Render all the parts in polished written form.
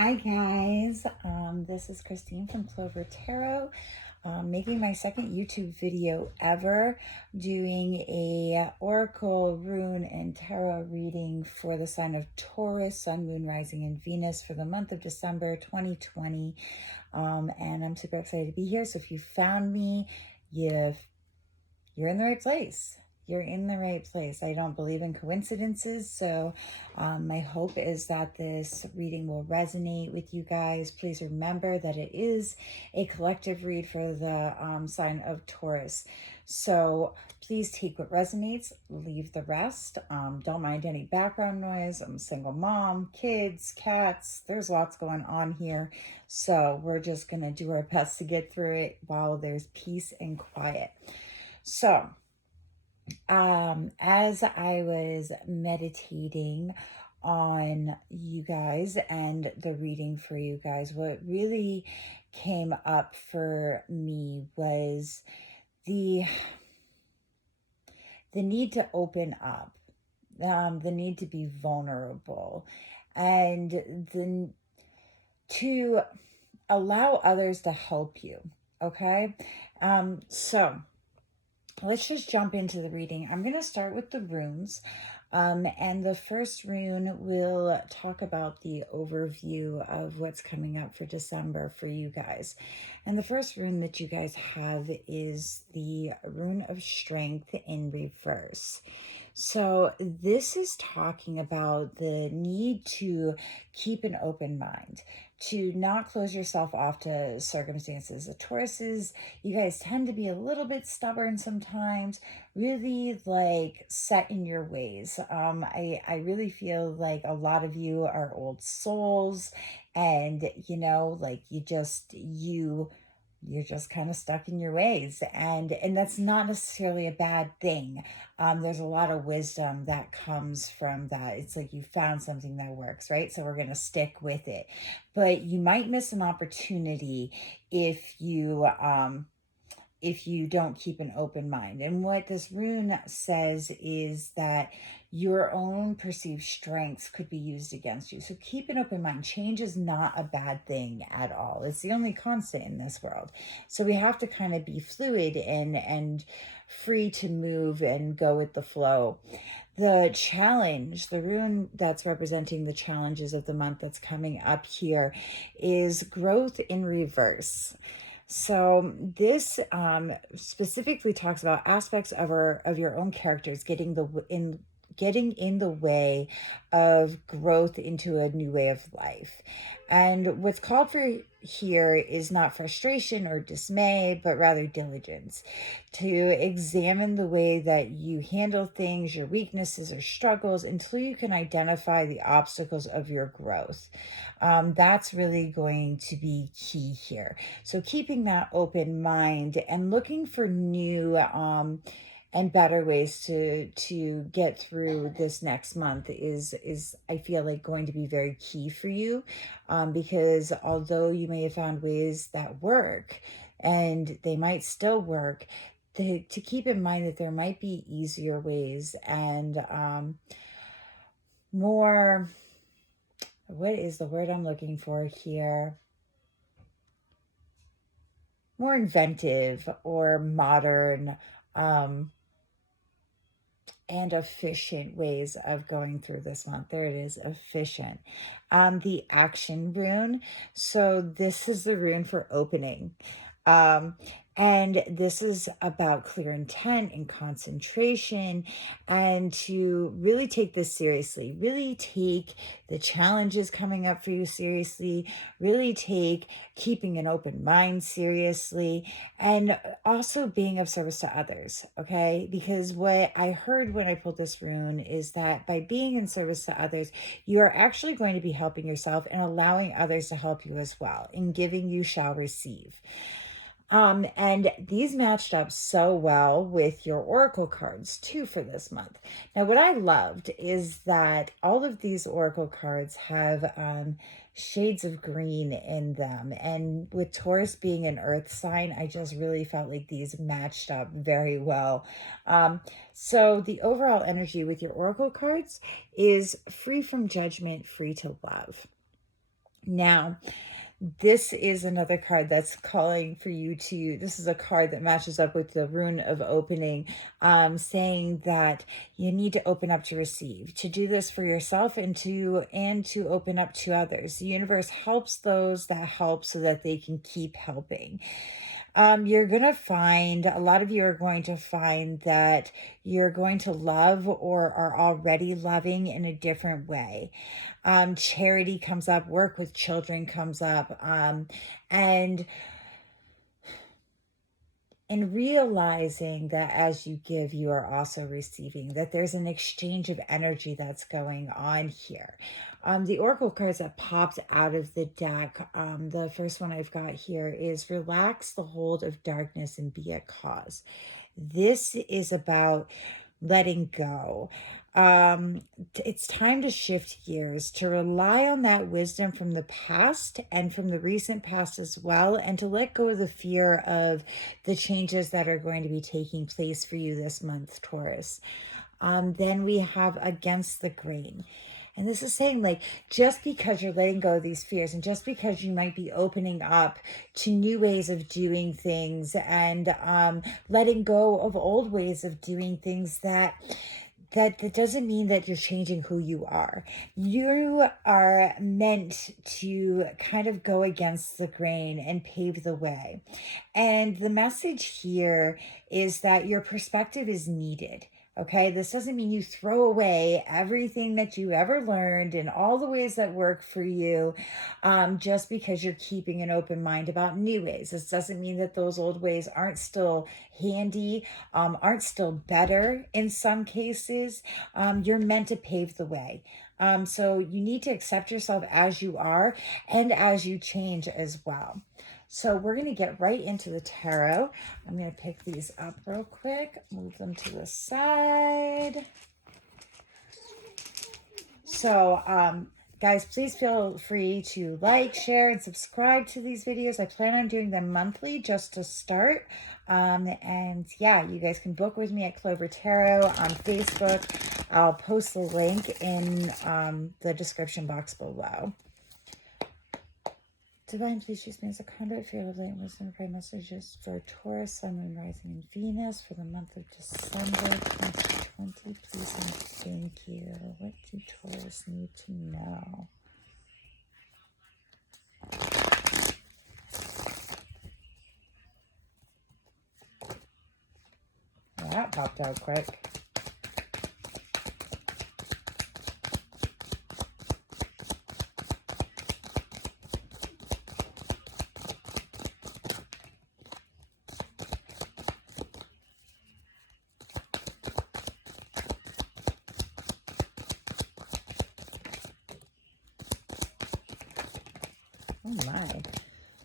Hi guys, this is Christine from Clover Tarot, making my second YouTube video ever, doing a Oracle Rune and Tarot reading for the sign of Taurus, Sun, Moon, Rising, and Venus for the month of December 2020, and I'm super excited to be here. So if you found me, you're in the right place. You're in the right place. I don't believe in coincidences, so my hope is that this reading will resonate with you guys. Please remember that it is a collective read for the sign of Taurus. So please take what resonates, leave the rest. Don't mind any background noise. I'm a single mom, kids, cats. There's lots going on here. So we're just going to do our best to get through it while there's peace and quiet. So, as I was meditating on you guys and the reading for you guys, what really came up for me was the need to open up, the need to be vulnerable, and to allow others to help you. Okay, so let's just jump into the reading. I'm going to start with the runes. And the first rune will talk about the overview of what's coming up for December for you guys. And the first rune that you guys have is the rune of strength in reverse. So this is talking about the need to keep an open mind, to not close yourself off to circumstances. The Tauruses, you guys tend to be a little bit stubborn sometimes, really like set in your ways. I really feel like a lot of you are old souls, and like you're just kind of stuck in your ways, and that's not necessarily a bad thing. There's a lot of wisdom that comes from that. It's like you found something that works, right? So we're going to stick with it, but you might miss an opportunity if you don't keep an open mind. And what this rune says is that your own perceived strengths could be used against you. So keep an open mind. Change is not a bad thing at all. It's the only constant in this world. So we have to kind of be fluid and free to move and go with the flow. The challenge, the rune that's representing the challenges of the month that's coming up here, is growth in reverse. So this specifically talks about aspects of your own characters getting in the way of growth into a new way of life. And what's called for here is not frustration or dismay, but rather diligence, to examine the way that you handle things, your weaknesses or struggles, until you can identify the obstacles of your growth. That's really going to be key here. So keeping that open mind and looking for new and better ways to get through this next month is I feel like going to be very key for you, because although you may have found ways that work, and they might still work, to keep in mind that there might be easier ways and more, what is the word I'm looking for here? More inventive or modern and efficient ways of going through this month. There it is, efficient. The action rune. So this is the rune for opening. And this is about clear intent and concentration, and to really take this seriously, really take the challenges coming up for you seriously, really take keeping an open mind seriously, and also being of service to others, okay? Because what I heard when I pulled this rune is that by being in service to others, you are actually going to be helping yourself and allowing others to help you as well. In giving, you shall receive. And these matched up so well with your oracle cards too for this month. Now, what I loved is that all of these oracle cards have shades of green in them. And with Taurus being an earth sign, I just really felt like these matched up very well. So the overall energy with your oracle cards is free from judgment, free to love. Now, this is another card that's calling for you to, this is a card that matches up with the rune of opening, saying that you need to open up to receive, to do this for yourself and to open up to others. The universe helps those that help so that they can keep helping. You're going to find, a lot of you are going to find that you're going to love or are already loving in a different way. Charity comes up, work with children comes up, and realizing that as you give, you are also receiving, that there's an exchange of energy that's going on here. The oracle cards that popped out of the deck, the first one I've got here is relax the hold of darkness and be at cause. This is about letting go. It's time to shift gears, to rely on that wisdom from the past and from the recent past as well, and to let go of the fear of the changes that are going to be taking place for you this month, Taurus. Then we have against the grain. And this is saying, like, just because you're letting go of these fears and just because you might be opening up to new ways of doing things and letting go of old ways of doing things, that doesn't mean that you're changing who you are. You are meant to kind of go against the grain and pave the way. And the message here is that your perspective is needed. Okay, this doesn't mean you throw away everything that you ever learned and all the ways that work for you, just because you're keeping an open mind about new ways. This doesn't mean that those old ways aren't still handy, aren't still better in some cases. You're meant to pave the way. So you need to accept yourself as you are and as you change as well. So we're going to get right into the tarot. I'm going to pick these up real quick, move them to the side. So, guys, please feel free to like, share, and subscribe to these videos. I plan on doing them monthly just to start. And yeah, you guys can book with me at Clover Tarot on Facebook. I'll post the link in the description box below. Divine, please use me as a conduit for your light and wisdom and messages for Taurus, Sun, Moon, Rising, and Venus for the month of December 2020. Please and thank you. What do Taurus need to know? Well, that popped out quick. Oh my.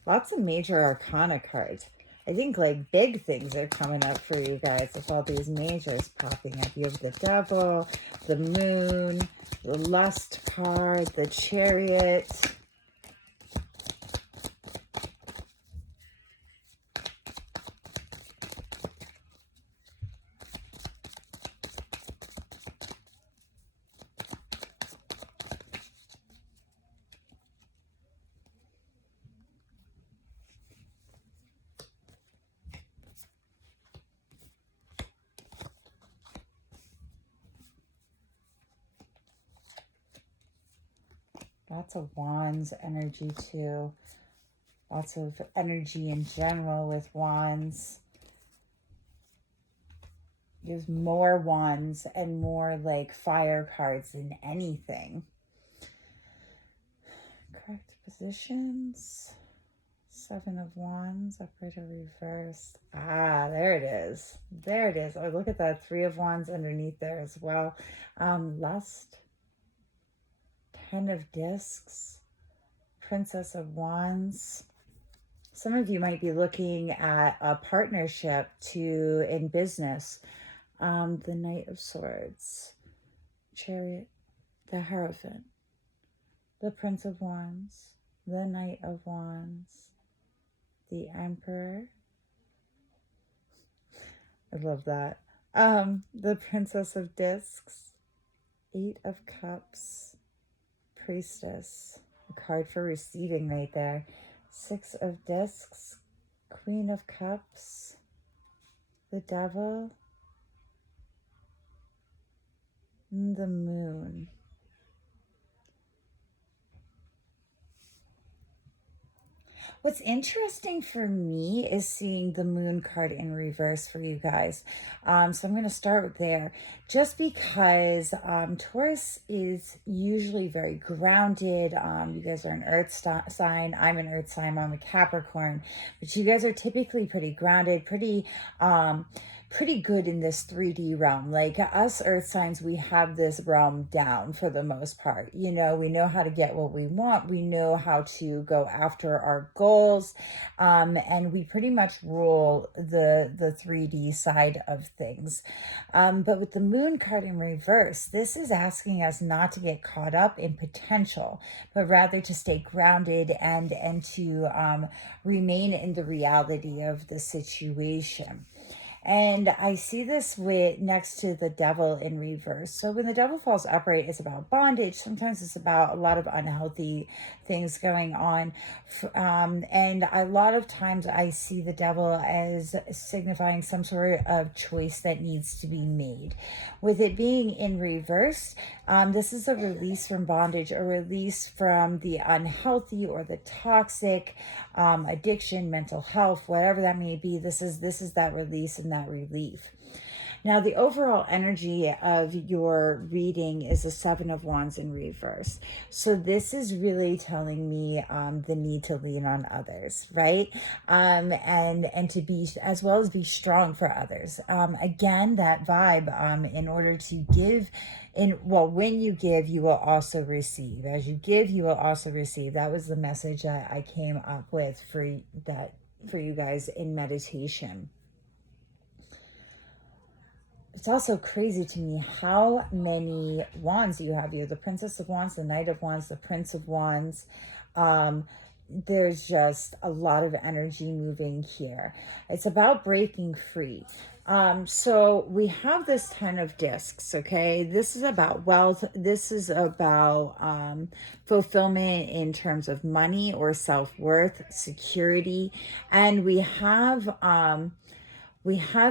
Lots of major arcana cards. I think like big things are coming up for you guys with all these majors popping up. You have the Devil, the Moon, the Lust card, the Chariot. Lots of wands energy too. Lots of energy in general with wands. There's more wands and more like fire cards than anything. Correct positions. 7 of Wands, upright or reversed. Ah, there it is. There it is. Oh, look at that. 3 of Wands underneath there as well. Lust. 10 of Discs. Princess of Wands. Some of you might be looking at a partnership in business. The Knight of Swords. Chariot. The Hierophant. The Prince of Wands. The Knight of Wands. The Emperor. I love that. The Princess of Discs. 8 of Cups. Priestess. a card for receiving right there. Six of Discs, Queen of Cups, the Devil, and the Moon. What's interesting for me is seeing the Moon card in reverse for you guys. So I'm going to start there just because Taurus is usually very grounded. You guys are an earth sign. I'm an earth sign. I'm a Capricorn. But you guys are typically pretty grounded, pretty good in this 3D realm. Like us earth signs, we have this realm down for the most part. You know, we know how to get what we want. We know how to go after our goals. And we pretty much rule the 3D side of things. But with the Moon card in reverse, this is asking us not to get caught up in potential, but rather to stay grounded and to remain in the reality of the situation. And I see this with next to the Devil in reverse. So when the Devil falls upright, it's about bondage. Sometimes it's about a lot of unhealthy things going on. And a lot of times I see the Devil as signifying some sort of choice that needs to be made. With it being in reverse, this is a release from bondage, a release from the unhealthy or the toxic, addiction, mental health, whatever that may be. This is that release and that relief. Now, the overall energy of your reading is the Seven of Wands in reverse. So this is really telling me the need to lean on others, right? And to be, as well as be strong for others. Again, that vibe, in order to give, when you give, you will also receive. As you give, you will also receive. That was the message that I came up with for you guys in meditation. It's also crazy to me how many wands you have here. The Princess of Wands, the Knight of Wands, the Prince of Wands. There's just a lot of energy moving here. It's about breaking free. So we have this 10 of Discs, okay? This is about wealth. This is about fulfillment in terms of money or self-worth, security. And we have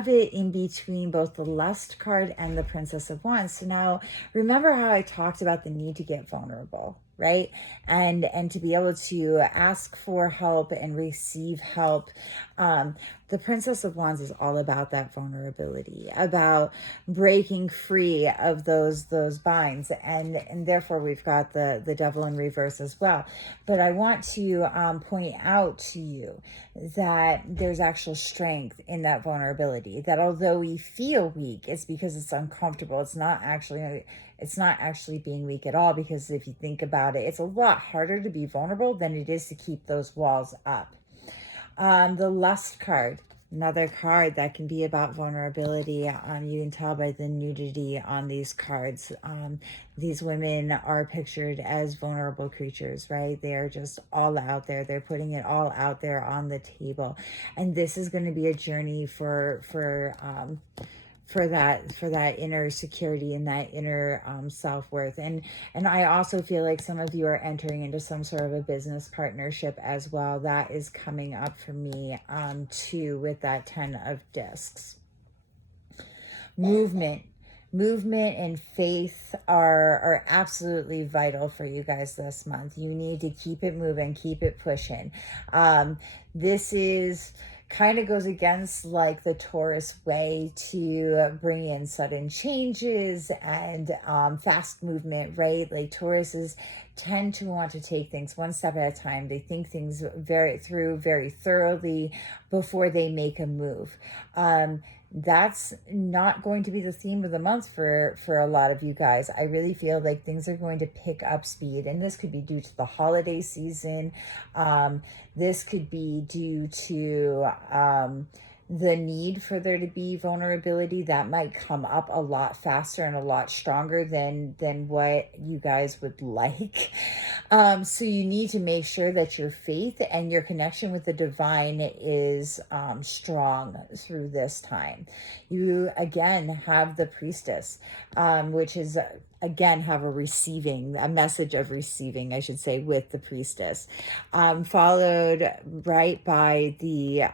it in between both the Lust card and the Princess of Wands. So now, remember how I talked about the need to get vulnerable, right? And to be able to ask for help and receive help. The Princess of Wands is all about that vulnerability, about breaking free of those binds, and therefore we've got the Devil in reverse as well. But I want to point out to you that there's actual strength in that vulnerability. That although we feel weak, it's because it's uncomfortable. It's not actually being weak at all, because if you think about it, it's a lot harder to be vulnerable than it is to keep those walls up. The Lust card, another card that can be about vulnerability. You can tell by the nudity on these cards. These women are pictured as vulnerable creatures, right? They are just all out there. They're putting it all out there on the table. And this is going to be a journey for that inner security and that inner self-worth. And I also feel like some of you are entering into some sort of a business partnership as well. That is coming up for me too, with that 10 of Discs. Movement and faith are absolutely vital for you guys this month. You need to keep it moving, keep it pushing. This is kind of goes against like the Taurus way to bring in sudden changes and fast movement, right? Like Tauruses tend to want to take things one step at a time. They think things very thoroughly before they make a move. That's not going to be the theme of the month for a lot of you guys. I really feel like things are going to pick up speed, and this could be due to the holiday season. This could be due to the need for there to be vulnerability that might come up a lot faster and a lot stronger than what you guys would like. So you need to make sure that your faith and your connection with the divine is strong through this time. You again have the Priestess, which is again have a message of receiving, I should say, with the priestess, followed right by the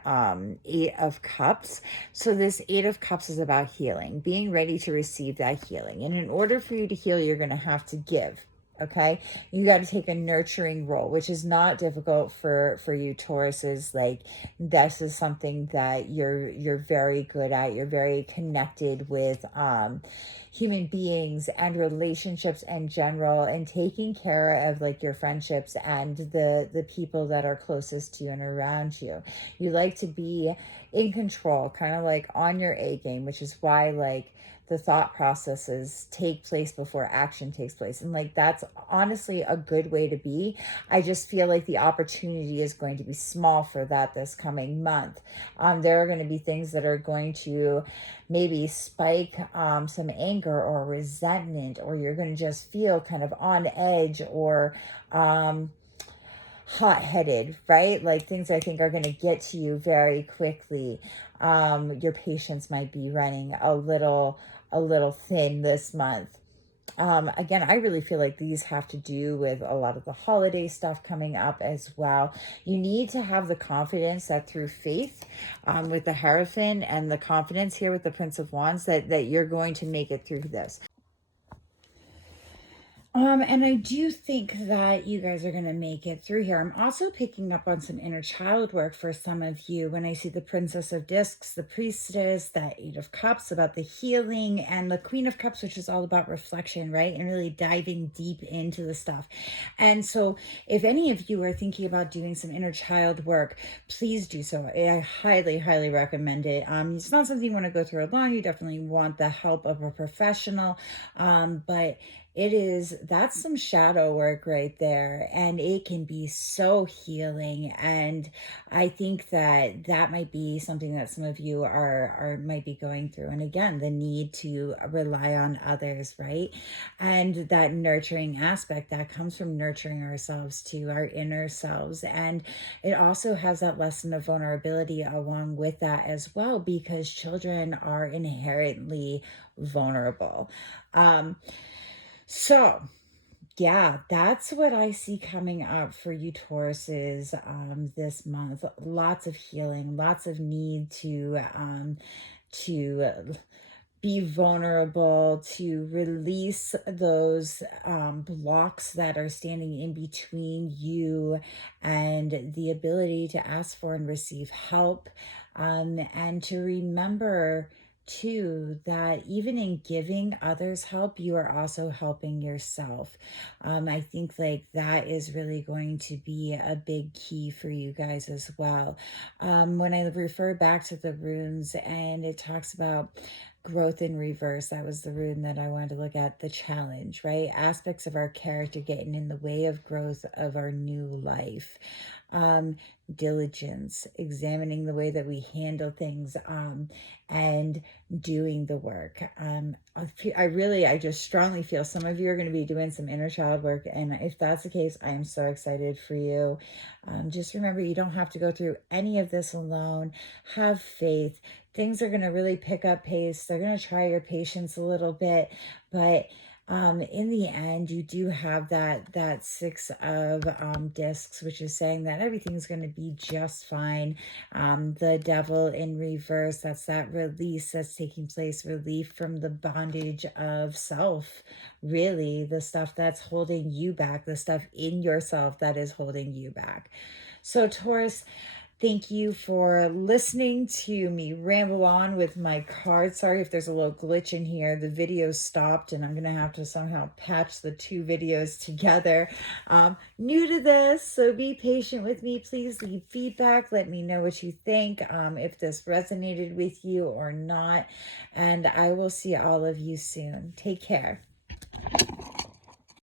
Eight of Cups. So this Eight of Cups is about healing, being ready to receive that healing. And in order for you to heal, you're going to have to give. Okay, you got to take a nurturing role, which is not difficult for you Tauruses. Like, this is something that you're very good at. You're very connected with human beings and relationships in general, and taking care of like your friendships and the people that are closest to you and around you. You like to be in control, kind of like on your A game, which is why like the thought processes take place before action takes place. And like, that's honestly a good way to be. I just feel like the opportunity is going to be small for that this coming month. There are going to be things that are going to maybe spike some anger or resentment, or you're going to just feel kind of on edge or hot-headed, right? Like, things I think are going to get to you very quickly. Your patience might be running a little thin this month. Again, I really feel like these have to do with a lot of the holiday stuff coming up as well. You need to have the confidence that through faith, with the Hierophant, and the confidence here with the Prince of Wands, that you're going to make it through this. And I do think that you guys are going to make it through here. I'm also picking up on some inner child work for some of you when I see the Princess of Discs, the Priestess, that Eight of Cups about the healing, and the Queen of Cups, which is all about reflection, right? And really diving deep into the stuff. And so if any of you are thinking about doing some inner child work, please do so. I highly, highly recommend it. It's not something you want to go through alone. You definitely want the help of a professional, but that's some shadow work right there, and it can be so healing. And I think that might be something that some of you are might be going through. And again, the need to rely on others, right? And that nurturing aspect that comes from nurturing ourselves to our inner selves. And it also has that lesson of vulnerability along with that as well, because children are inherently vulnerable. So yeah, that's what I see coming up for you Tauruses this month. Lots of healing, lots of need to be vulnerable, to release those blocks that are standing in between you and the ability to ask for and receive help, and to remember too that even in giving others help, you are also helping yourself. I think like that is really going to be a big key for you guys as well. When I refer back to the runes and it talks about growth in reverse, that was the rune that I wanted to look at, the challenge, right? Aspects of our character getting in the way of growth of our new life. Diligence, examining the way that we handle things, and doing the work. I just strongly feel some of you are going to be doing some inner child work. And if that's the case, I am so excited for you. Just remember, you don't have to go through any of this alone. Have faith. Things are going to really pick up pace. They're going to try your patience a little bit, but in the end, you do have that Six of Discs, which is saying that everything's going to be just fine. The Devil in reverse, that's that release that's taking place, relief from the bondage of self, really, the stuff that's holding you back, the stuff in yourself that is holding you back. So Taurus, thank you for listening to me ramble on with my cards. Sorry if there's a little glitch in here. The video stopped and I'm going to have to somehow patch the two videos together. New to this, so be patient with me. Please leave feedback. Let me know what you think, if this resonated with you or not. And I will see all of you soon. Take care.